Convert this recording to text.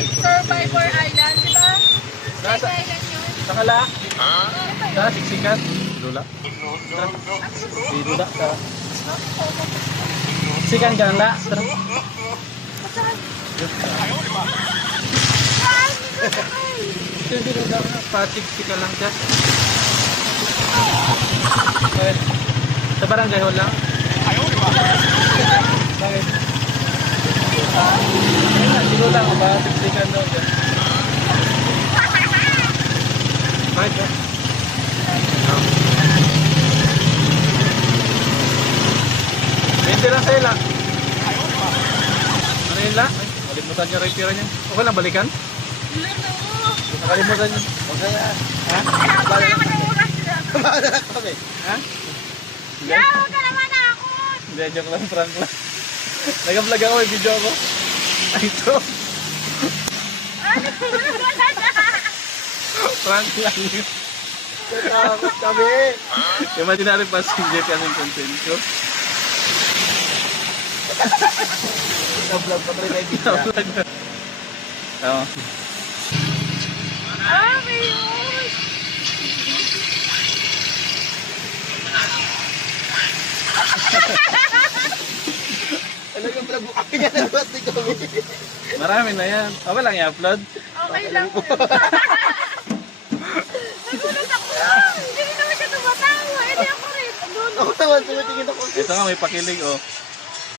Survivor Island, di ba? Nasa, Island yun. sa kala. Ano Sa siksikan. Lula. Di lula. Sa siksikan ka la. Tara. Hindi lula. Pasiksikan lang siya. Bakit? Sa barangay hall lang? Bakit? Ayun, hindi lula ko ba? Siksikan daw siya. Bakit ba? Bente lang sa ila. Ano yun la? Ay, kalimutan niya rin tira niya. Okay lang, balikan? Nakalimutan niya. Huwag na yan. Ha? Kumana na kami. Ha? Hindi. Yaw ka naman ako! Hindi, joke lang, prank lang. Nag-vlog ako, may video ako. Ay, ito. Prank lang yun. Natakot kami. Imaginary passenger kaming content ko. Na-vlog pa rin na yung video. Vlog na. Oo. Ah, may yun! Talagang vlog mo kami nga naluwas din kami. Marami na yan. Okay lang i-upload. Okay lang. Nagulat ako. Hindi naman siya tumatawa. Hindi ako rin. Ako tawan, tumitingin ako. Ito nga, may pakilig oh.